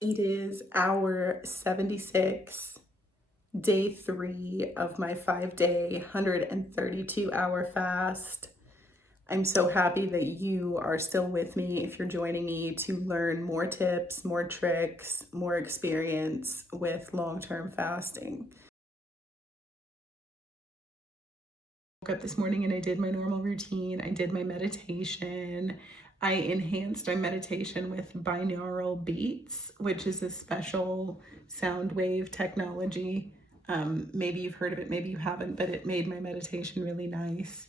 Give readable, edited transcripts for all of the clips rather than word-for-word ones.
It is hour 76, day 3 of my 5-day, 132-hour fast. I'm so happy that you are still with me if you're joining me to learn more tips, more tricks, more experience with long-term fasting. Woke up this morning and I did my normal routine. I did my meditation. I enhanced my meditation with binaural beats, which is a special sound wave technology. Maybe you've heard of it, maybe you haven't, but it made my meditation really nice.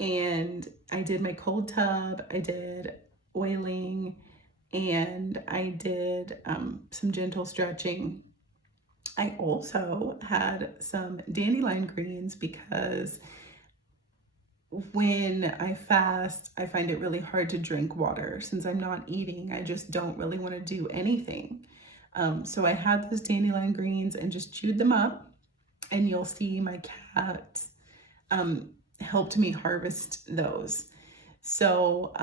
And I did my cold tub, I did oiling, and I did some gentle stretching. I also had some dandelion greens because when I fast, I find it really hard to drink water. Since I'm not eating, I just don't really want to do anything. So I had those dandelion greens and just chewed them up, and you'll see my cat helped me harvest those. So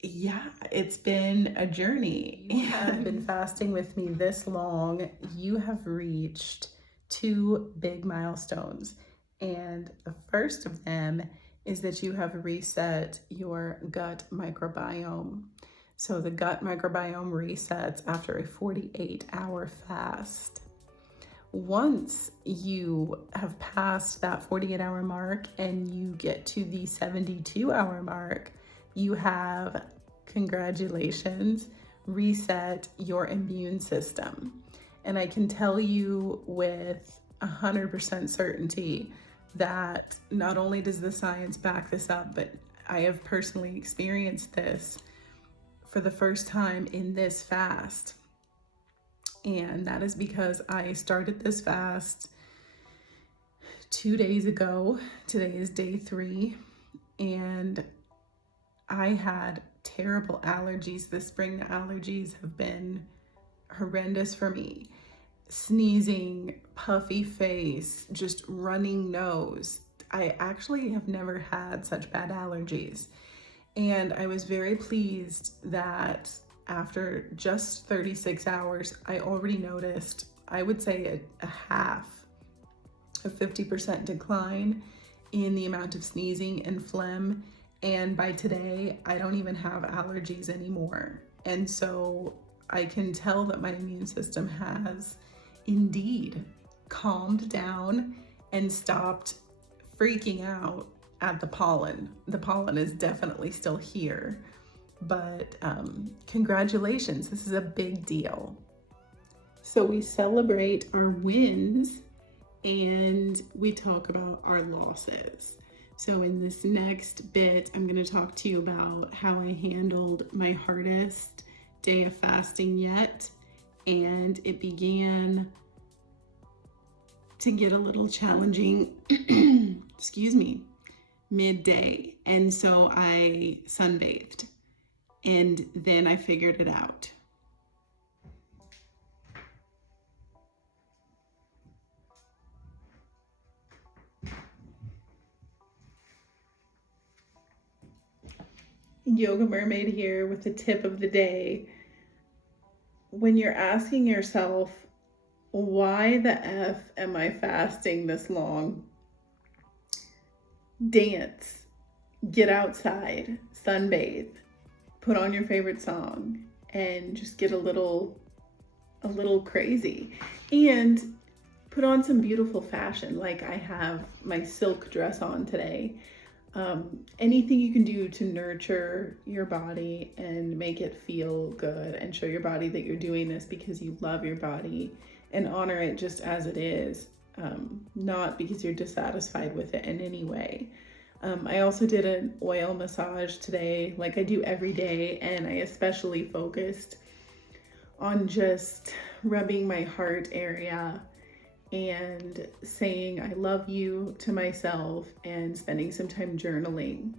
yeah, it's been a journey. You have been fasting with me this long. You have reached 2 big milestones. And the first of them is that you have reset your gut microbiome. So the gut microbiome resets after a 48-hour fast. Once you have passed that 48-hour mark and you get to the 72-hour mark, you have, congratulations, reset your immune system. And I can tell you with 100% certainty that not only does the science back this up, but I have personally experienced this for the first time in this fast. And that is because I started this fast 2 days ago. Today is day 3. And I had terrible allergies this spring. The allergies have been horrendous for me. Sneezing, puffy face, just running nose. I actually have never had such bad allergies. And I was very pleased that after just 36 hours, I already noticed, I would say a 50% decline in the amount of sneezing and phlegm. And by today, I don't even have allergies anymore. And so I can tell that my immune system has indeed calmed down and stopped freaking out at the pollen. The pollen is definitely still here, but congratulations, this is a big deal. So we celebrate our wins and we talk about our losses. So in this next bit, I'm going to talk to you about how I handled my hardest day of fasting yet. And it began to get a little challenging, excuse me, midday. And so I sunbathed and then I figured it out. Yoga Mermaid here with the tip of the day. When you're asking yourself, why the F am I fasting this long? Dance, get outside, sunbathe, put on your favorite song, and just get a little crazy. And put on some beautiful fashion, like I have my silk dress on today. Anything you can do to nurture your body and make it feel good and show your body that you're doing this because you love your body and honor it just as it is, not because you're dissatisfied with it in any way. I also did an oil massage today, like I do every day, and I especially focused on just rubbing my heart area and saying I love you to myself and spending some time journaling.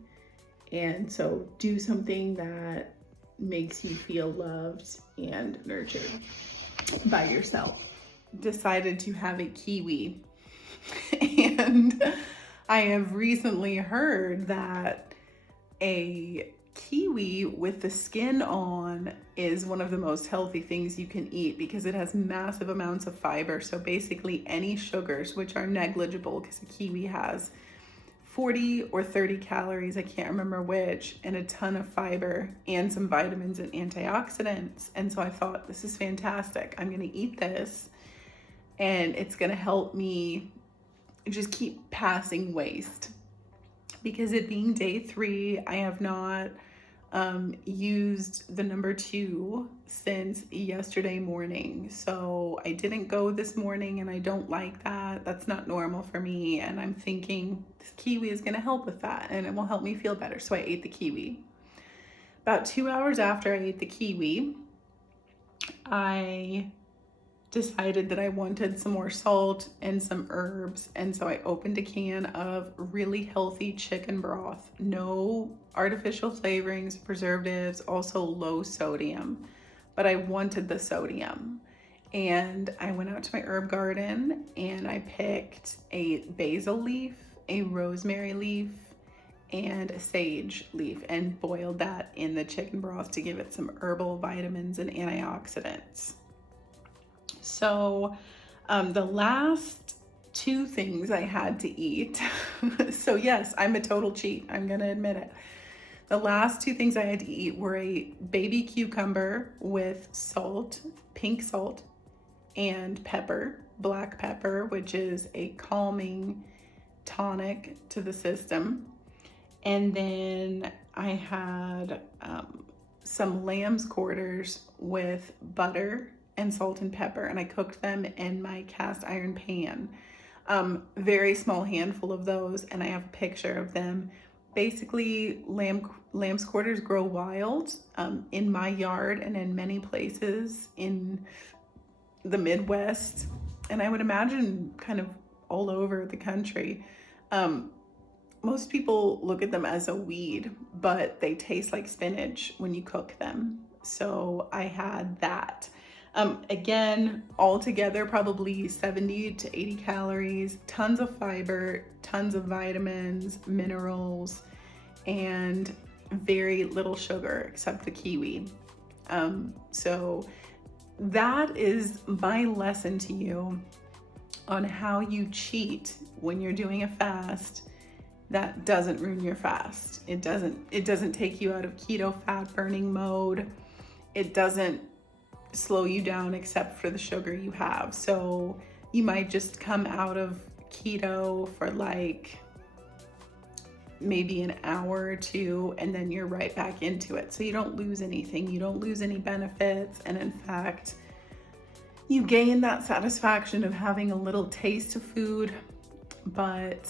And so do something that makes you feel loved and nurtured by yourself. Decided to have a kiwi. And I have recently heard that a kiwi with the skin on is one of the most healthy things you can eat because it has massive amounts of fiber. So basically any sugars, which are negligible because the kiwi has 40 or 30 calories, I can't remember which, and a ton of fiber and some vitamins and antioxidants. And so I thought, this is fantastic. I'm gonna eat this and it's gonna help me just keep passing waste. Because it being day 3, I have not used the number 2 since yesterday morning. So I didn't go this morning and I don't like that. That's not normal for me. And I'm thinking this kiwi is gonna help with that and it will help me feel better. So I ate the kiwi. About 2 hours after I ate the kiwi, I decided that I wanted some more salt and some herbs. And so I opened a can of really healthy chicken broth, no artificial flavorings, preservatives, also low sodium, but I wanted the sodium. And I went out to my herb garden and I picked a basil leaf, a rosemary leaf, and a sage leaf and boiled that in the chicken broth to give it some herbal vitamins and antioxidants. So the last 2 things I had to eat, so yes, I'm a total cheat, I'm gonna admit it. The last 2 things I had to eat were a baby cucumber with salt, pink salt, and pepper, black pepper, which is a calming tonic to the system. And then I had some lamb's quarters with butter and salt and pepper, and I cooked them in my cast iron pan. Very small handful of those, and I have a picture of them. Basically, lamb's quarters grow wild in my yard and in many places in the Midwest, and I would imagine kind of all over the country. Most people look at them as a weed, but they taste like spinach when you cook them. So I had that. Again, altogether probably 70 to 80 calories, tons of fiber, tons of vitamins, minerals, and very little sugar except the kiwi. So that is my lesson to you on how you cheat when you're doing a fast that doesn't ruin your fast. It doesn't take you out of keto fat burning mode. It doesn't slow you down except for the sugar you have. So you might just come out of keto for like maybe an hour or 2 and then you're right back into it. So you don't lose anything, you don't lose any benefits, and in fact you gain that satisfaction of having a little taste of food but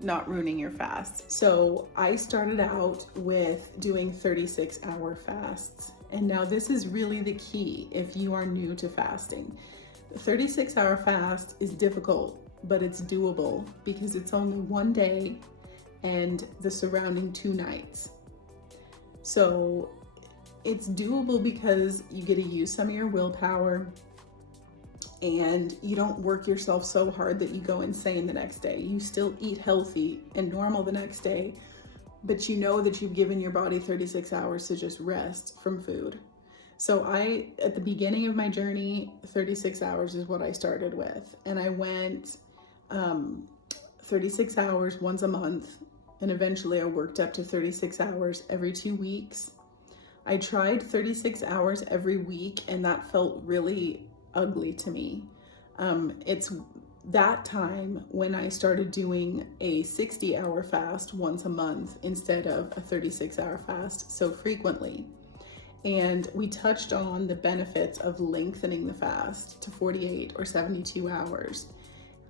not ruining your fast. So I started out with doing 36-hour fasts. And now this is really the key if you are new to fasting. The 36-hour fast is difficult, but it's doable because it's only 1 day and the surrounding 2 nights. So it's doable because you get to use some of your willpower and you don't work yourself so hard that you go insane the next day. You still eat healthy and normal the next day, but you know that you've given your body 36 hours to just rest from food. So at the beginning of my journey, 36 hours is what I started with. And I went 36 hours once a month. And eventually I worked up to 36 hours every 2 weeks. I tried 36 hours every week and that felt really ugly to me. It's that time when I started doing a 60-hour fast once a month instead of a 36-hour fast so frequently. And we touched on the benefits of lengthening the fast to 48 or 72 hours.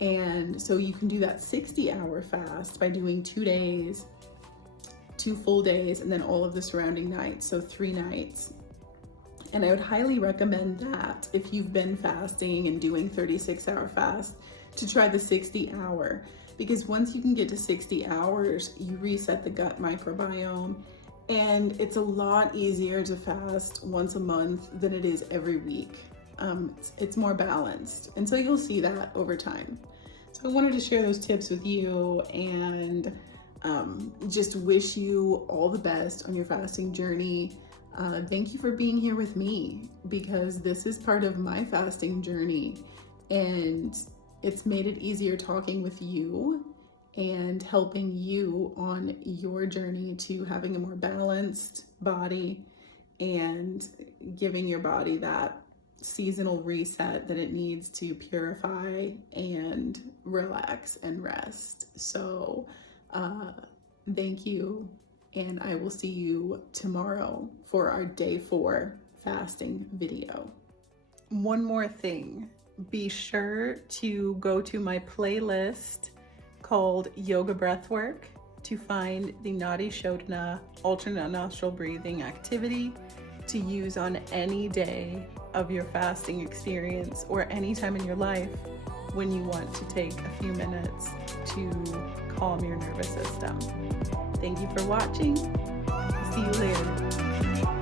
And so you can do that 60-hour fast by doing 2 days, 2 full days, and then all of the surrounding nights, so 3 nights. And I would highly recommend that if you've been fasting and doing 36-hour fast, to try the 60-hour, because once you can get to 60 hours, you reset the gut microbiome, and it's a lot easier to fast once a month than it is every week. It's more balanced, and so you'll see that over time. So I wanted to share those tips with you, and just wish you all the best on your fasting journey. Thank you for being here with me, because this is part of my fasting journey, and it's made it easier talking with you and helping you on your journey to having a more balanced body and giving your body that seasonal reset that it needs to purify and relax and rest. So thank you, and I will see you tomorrow for our day 4 fasting video. One more thing, be sure to go to my playlist called Yoga Breathwork to find the Nadi Shodhana alternate nostril breathing activity to use on any day of your fasting experience or any time in your life when you want to take a few minutes to calm your nervous system. Thank you for watching. See you later.